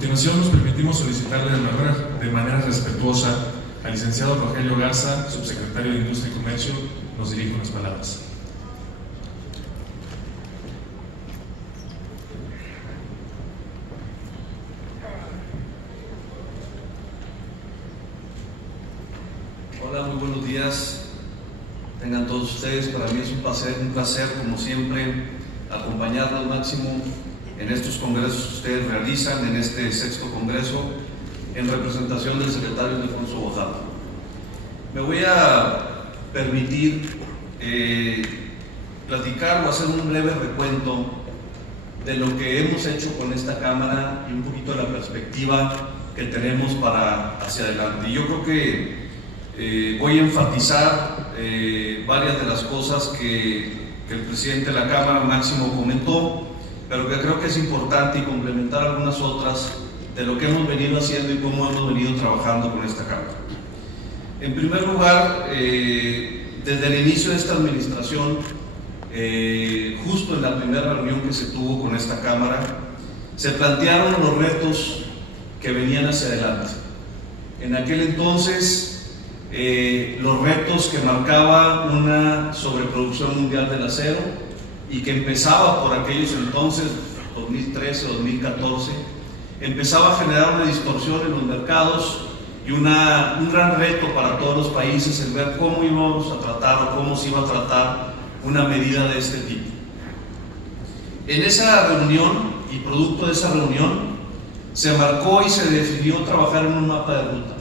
continuación nos permitimos solicitarle de manera respetuosa al licenciado Rogelio Garza, subsecretario de Industria y Comercio, nos dirige unas palabras. Hola, muy buenos días. Tengan todos ustedes. Para mí es un placer, como siempre, acompañarlos al máximo en estos congresos que ustedes realizan, en este 6º congreso, en representación del secretario Ildefonso Bojada. Me voy a permitir platicar o hacer un breve recuento de lo que hemos hecho con esta Cámara y un poquito de la perspectiva que tenemos para hacia adelante. Y yo creo que voy a enfatizar varias de las cosas que el presidente de la Cámara, Máximo, comentó, pero que creo que es importante y complementar algunas otras de lo que hemos venido haciendo y cómo hemos venido trabajando con esta Cámara. En primer lugar, desde el inicio de esta administración, justo en la primera reunión que se tuvo con esta Cámara, se plantearon los retos que venían hacia adelante. En aquel entonces, los retos que marcaba una sobreproducción mundial del acero y que empezaba por aquellos entonces, 2013, 2014, empezaba a generar una distorsión en los mercados y un gran reto para todos los países el ver cómo íbamos a tratar o cómo se iba a tratar una medida de este tipo. En esa reunión y producto de esa reunión se marcó y se decidió trabajar en un mapa de ruta.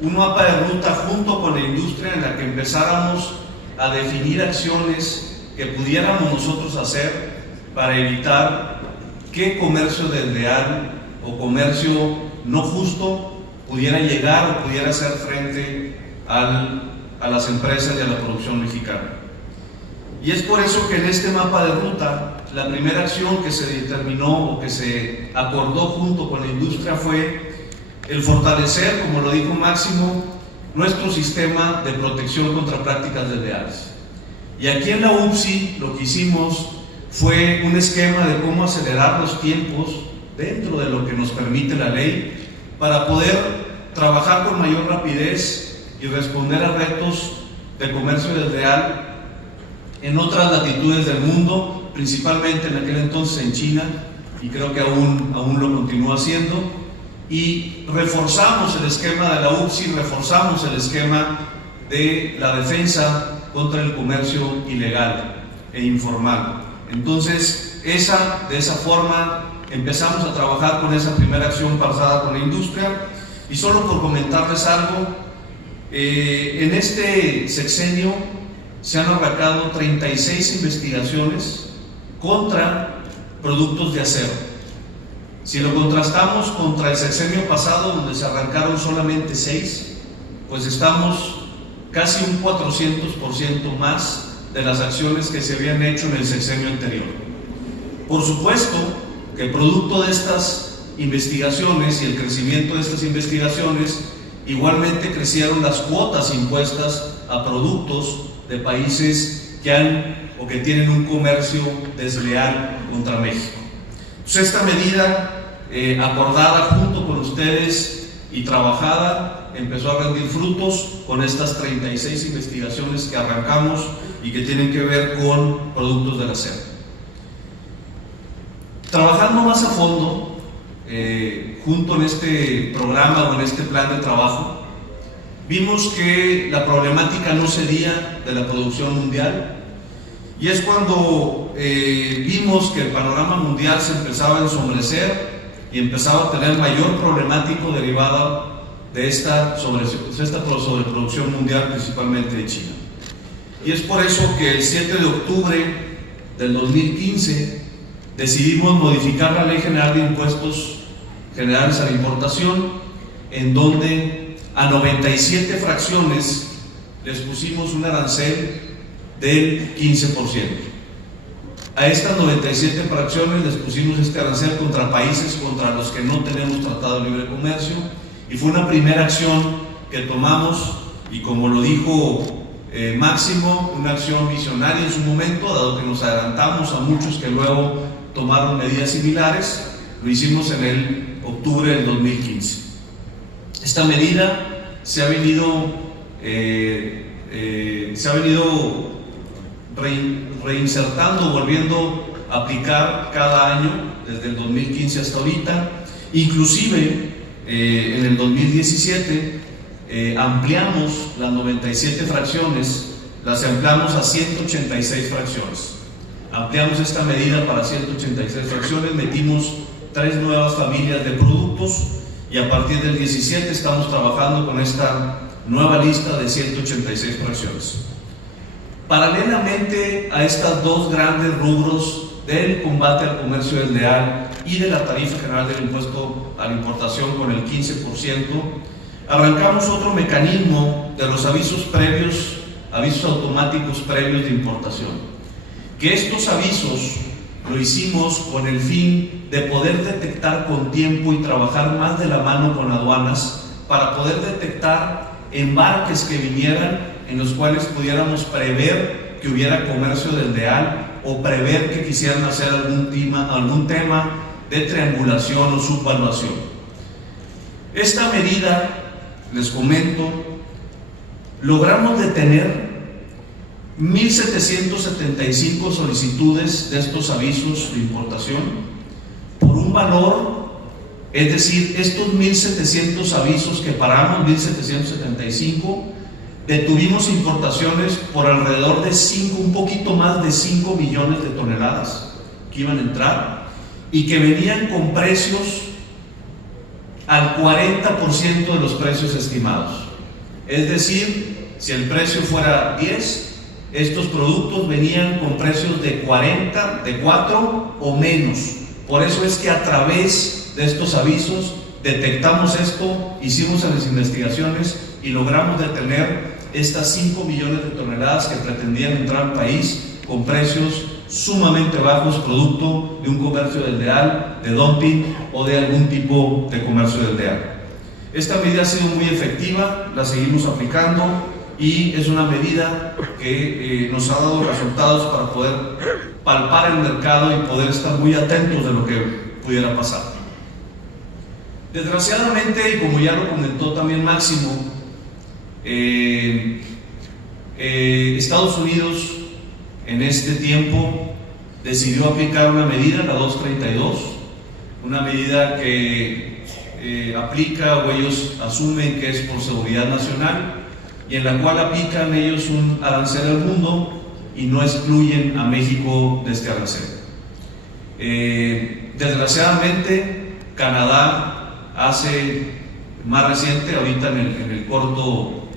Un mapa de ruta junto con la industria en la que empezáramos a definir acciones que pudiéramos nosotros hacer para evitar que comercio desleal o comercio no justo pudiera llegar o pudiera hacer frente a las empresas y a la producción mexicana. Y es por eso que en este mapa de ruta, la primera acción que se determinó o que se acordó junto con la industria fue el fortalecer, como lo dijo Máximo, nuestro sistema de protección contra prácticas desleales. Y aquí en la UPSI lo que hicimos fue un esquema de cómo acelerar los tiempos dentro de lo que nos permite la ley para poder trabajar con mayor rapidez y responder a retos de comercio desleal en otras latitudes del mundo, principalmente en aquel entonces en China, y creo que aún lo continúa haciendo. Y reforzamos el esquema de la UPSI, reforzamos el esquema de la defensa contra el comercio ilegal e informal. Entonces, de esa forma empezamos a trabajar con esa primera acción pasada con la industria. Y solo por comentarles algo, en este sexenio se han arrancado 36 investigaciones contra productos de acero. Si lo contrastamos contra el sexenio pasado, donde se arrancaron solamente 6, pues estamos casi un 400% más de las acciones que se habían hecho en el sexenio anterior. Por supuesto que producto de estas investigaciones y el crecimiento de estas investigaciones, igualmente crecieron las cuotas impuestas a productos de países que han o que tienen un comercio desleal contra México. Entonces, esta medida acordada junto con ustedes y trabajada empezó a rendir frutos con estas 36 investigaciones que arrancamos y que tienen que ver con productos del acero. Trabajando más a fondo, junto en este programa o en este plan de trabajo, vimos que la problemática no sería de la producción mundial, y es cuando vimos que el panorama mundial se empezaba a ensombrecer y empezaba a tener mayor problemático derivada de esta sobreproducción mundial, principalmente de China. Y es por eso que el 7 de octubre del 2015 decidimos modificar la Ley General de Impuestos Generales a la Importación, en donde a 97 fracciones les pusimos un arancel del 15%. A estas 97 fracciones les pusimos este arancel contra países contra los que no tenemos tratado de libre comercio, y fue una primera acción que tomamos, y como lo dijo Máximo, una acción visionaria en su momento, dado que nos adelantamos a muchos que luego tomaron medidas similares, Lo hicimos en el octubre del 2015. Esta medida se ha venido reinsertando, volviendo a aplicar cada año desde el 2015 hasta ahorita. Inclusive en el 2017 ampliamos las 97 fracciones, las ampliamos a 186 fracciones. Ampliamos esta medida para 186 fracciones, metimos 3 nuevas familias de productos y a partir del 17 estamos trabajando con esta nueva lista de 186 fracciones. Paralelamente a estas dos grandes rubros del combate al comercio desleal y de la tarifa general del impuesto a la importación con el 15%, arrancamos otro mecanismo de los avisos previos, avisos automáticos previos de importación. Que estos avisos lo hicimos con el fin de poder detectar con tiempo y trabajar más de la mano con aduanas para poder detectar embarques que vinieran en los cuales pudiéramos prever que hubiera comercio desleal o prever que quisieran hacer algún tema de triangulación o subvaluación. Esta medida, les comento, logramos detener 1.775 solicitudes de estos avisos de importación por un valor, es decir, estos 1.700 avisos que paramos, 1.775, detuvimos importaciones por alrededor de un poquito más de 5 millones de toneladas que iban a entrar y que venían con precios al 40% de los precios estimados. Es decir, si el precio fuera 10, estos productos venían con precios de 40, de 4 o menos. Por eso es que a través de estos avisos detectamos esto, hicimos las investigaciones y logramos detener estas 5 millones de toneladas que pretendían entrar al país con precios sumamente bajos, producto de un comercio desleal, de dumping o de algún tipo de comercio desleal. Esta medida ha sido muy efectiva, la seguimos aplicando y es una medida que nos ha dado resultados para poder palpar el mercado y poder estar muy atentos de lo que pudiera pasar. Desgraciadamente, y como ya lo comentó también Máximo, Estados Unidos en este tiempo decidió aplicar una medida, la 232, una medida que aplica o ellos asumen que es por seguridad nacional y en la cual aplican ellos un arancel al mundo y no excluyen a México de este arancel. Desgraciadamente, Canadá hace más reciente, ahorita en el corto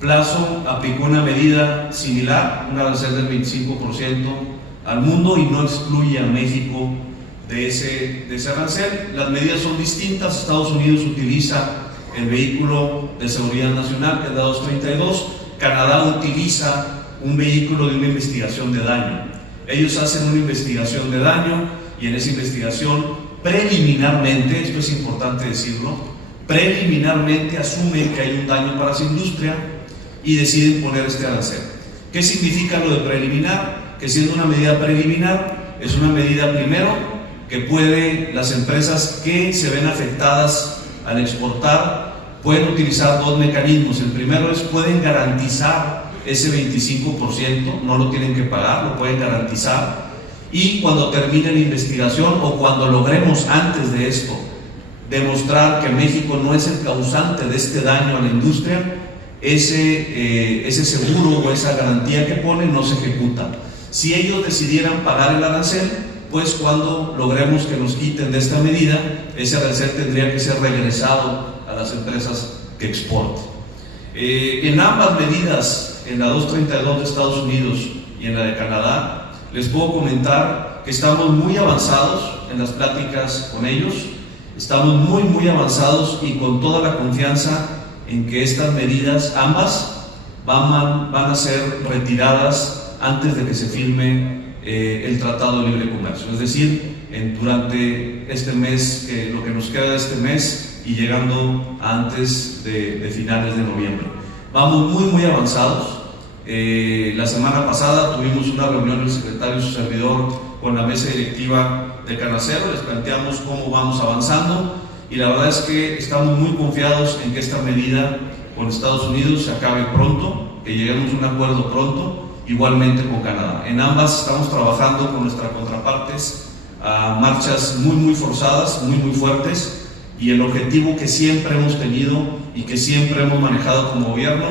plazo, aplicó una medida similar, un arancel del 25% al mundo y no excluye a México de ese arancel. Las medidas son distintas. Estados Unidos utiliza el vehículo de seguridad nacional, que es la 232. Canadá utiliza un vehículo de una investigación de daño. Ellos hacen una investigación de daño y en esa investigación preliminarmente, esto es importante decirlo, preliminarmente asumen que hay un daño para su industria y deciden poner este arancel. ¿Qué significa lo de preliminar? Que siendo una medida preliminar, es una medida primero que las empresas que se ven afectadas al exportar pueden utilizar dos mecanismos. El primero es pueden garantizar ese 25%, no lo tienen que pagar, lo pueden garantizar, y cuando termine la investigación o cuando logremos antes de esto demostrar que México no es el causante de este daño a la industria, ese seguro o esa garantía que ponen no se ejecuta. Si ellos decidieran pagar el arancel, pues cuando logremos que nos quiten de esta medida, ese arancel tendría que ser regresado a las empresas que exporten. En ambas medidas, en la 232 de Estados Unidos y en la de Canadá, les puedo comentar que estamos muy avanzados en las pláticas con ellos, estamos muy avanzados y con toda la confianza en que estas medidas, ambas, van a ser retiradas antes de que se firme el Tratado de Libre Comercio, es decir, durante este mes, lo que nos queda de este mes y llegando antes de finales de noviembre. Vamos muy avanzados. La semana pasada tuvimos una reunión el secretario y su servidor con la mesa directiva de Canacero, les planteamos cómo vamos avanzando y la verdad es que estamos muy confiados en que esta medida con Estados Unidos se acabe pronto, que lleguemos a un acuerdo pronto, igualmente con Canadá. En ambas estamos trabajando con nuestras contrapartes a marchas muy forzadas, muy fuertes, y el objetivo que siempre hemos tenido y que siempre hemos manejado como gobierno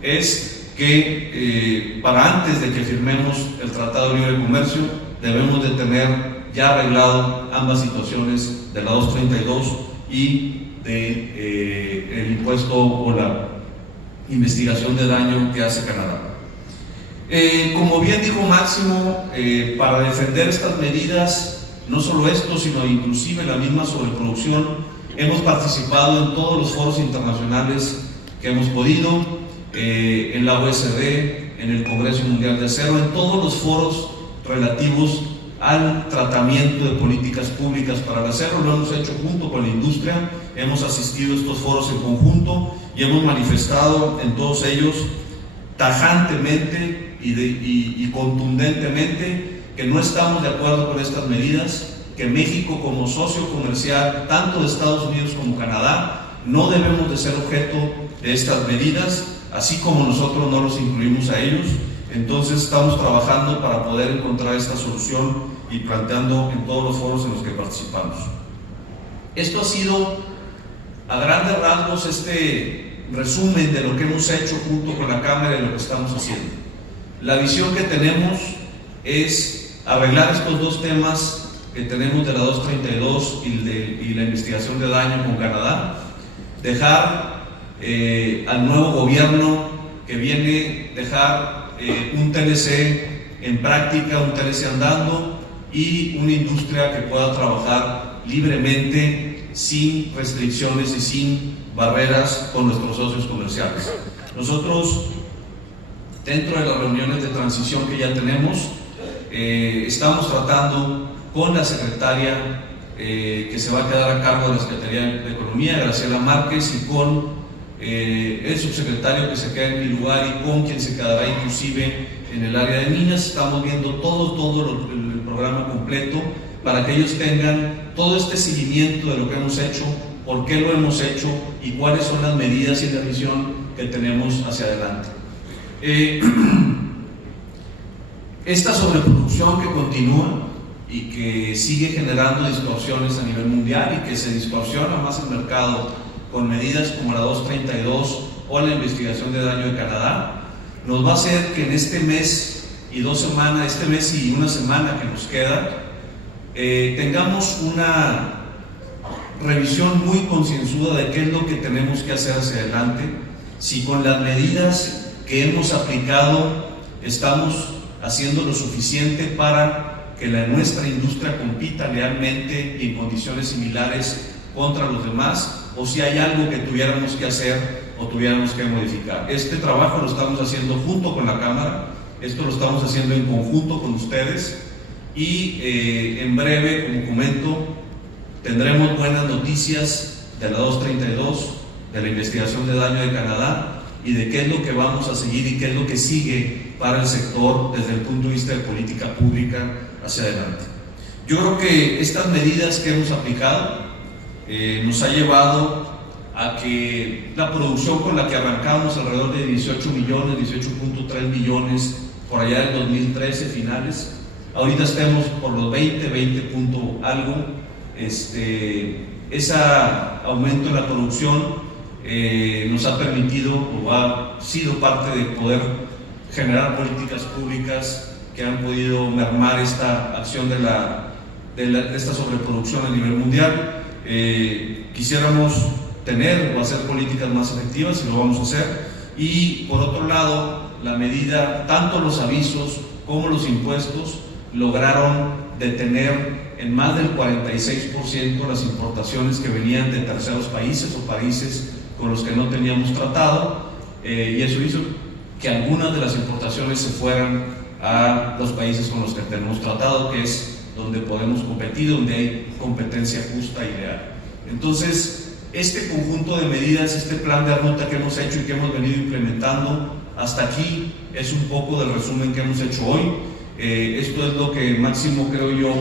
es que para antes de que firmemos el Tratado de Libre Comercio debemos de tener ya arreglado ambas situaciones de la 232 y de el impuesto o la investigación de daño que hace Canadá. Como bien dijo Máximo, para defender estas medidas, no solo esto, sino inclusive la misma sobreproducción, hemos participado en todos los foros internacionales que hemos podido, en la OSD, en el Congreso Mundial de Acero, en todos los foros relativos al tratamiento de políticas públicas para el acero. Lo hemos hecho junto con la industria, hemos asistido a estos foros en conjunto y hemos manifestado en todos ellos tajantemente y contundentemente que no estamos de acuerdo con estas medidas, que México como socio comercial tanto de Estados Unidos como Canadá no debemos de ser objeto de estas medidas, así como nosotros no los incluimos a ellos. Entonces estamos trabajando para poder encontrar esta solución y planteando en todos los foros en los que participamos. Esto ha sido a grandes rasgos este resumen de lo que hemos hecho junto con la Cámara y lo que estamos haciendo. La visión que tenemos es arreglar estos dos temas que tenemos de la 232 y la investigación de daño con Canadá, dejar al nuevo gobierno que viene, dejar un TLC en práctica, un TLC andando y una industria que pueda trabajar libremente, sin restricciones y sin barreras con nuestros socios comerciales. Nosotros, dentro de las reuniones de transición que ya tenemos, estamos tratando con la secretaria que se va a quedar a cargo de la Secretaría de Economía, Graciela Márquez, y con el subsecretario que se queda en mi lugar y con quien se quedará inclusive en el área de minas. Estamos viendo todo el programa completo para que ellos tengan todo este seguimiento de lo que hemos hecho, por qué lo hemos hecho y cuáles son las medidas y la visión que tenemos hacia adelante. Esta sobreproducción que continúa y que sigue generando distorsiones a nivel mundial y que se distorsiona más el mercado con medidas como la 232 o la investigación de daño de Canadá, nos va a hacer que en este mes y una semana que nos queda, tengamos una revisión muy concienzuda de qué es lo que tenemos que hacer hacia adelante, si con las medidas que hemos aplicado estamos haciendo lo suficiente para que nuestra industria compita lealmente y en condiciones similares contra los demás, o si hay algo que tuviéramos que hacer o tuviéramos que modificar. Este trabajo lo estamos haciendo junto con la Cámara, esto lo estamos haciendo en conjunto con ustedes y en breve, como comento, tendremos buenas noticias de la 232, de la investigación de daño de Canadá y de qué es lo que vamos a seguir y qué es lo que sigue para el sector desde el punto de vista de política pública hacia adelante. Yo creo que estas medidas que hemos aplicado nos ha llevado a que la producción con la que arrancamos, alrededor de 18 millones, 18.3 millones por allá del 2013 finales, ahorita estemos por los 20 punto algo. Ese aumento en la producción nos ha permitido o ha sido parte de poder generar políticas públicas que han podido mermar esta acción de esta sobreproducción a nivel mundial. Quisiéramos tener o hacer políticas más efectivas y lo vamos a hacer. Y por otro lado, la medida, tanto los avisos como los impuestos lograron detener en más del 46% las importaciones que venían de terceros países o países con los que no teníamos tratado, y eso hizo que algunas de las importaciones se fueran a los países con los que tenemos tratado, que es donde podemos competir, donde hay competencia justa y leal. Entonces, este conjunto de medidas, este plan de ruta que hemos hecho y que hemos venido implementando, hasta aquí es un poco del resumen que hemos hecho hoy. Esto es lo que Máximo, creo yo,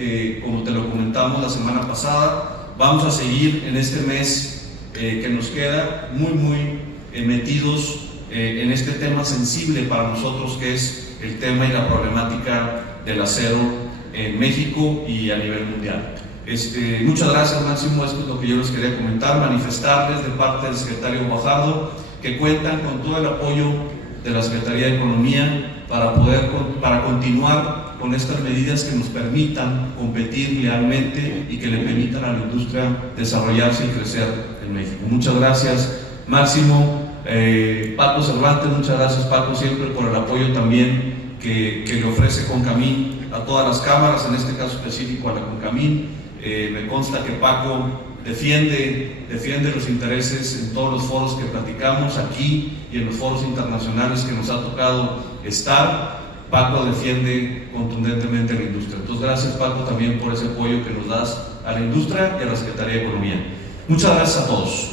que, como te lo comentamos la semana pasada, vamos a seguir en este mes que nos queda muy metidos en este tema sensible para nosotros, que es el tema y la problemática del acero en México y a nivel mundial. Muchas gracias, Máximo. Esto es lo que yo les quería comentar, manifestarles de parte del secretario Guajardo que cuentan con todo el apoyo de la Secretaría de Economía para continuar con estas medidas que nos permitan competir lealmente y que le permitan a la industria desarrollarse y crecer en México. Muchas gracias, Máximo. Paco Cervantes, muchas gracias, Paco, siempre por el apoyo también que le ofrece Concamín a todas las cámaras, en este caso específico a la Concamín. Me consta que Paco defiende los intereses en todos los foros que platicamos aquí y en los foros internacionales que nos ha tocado estar. Paco defiende contundentemente a la industria. Entonces, gracias, Paco, también por ese apoyo que nos das a la industria y a la Secretaría de Economía. Muchas gracias a todos.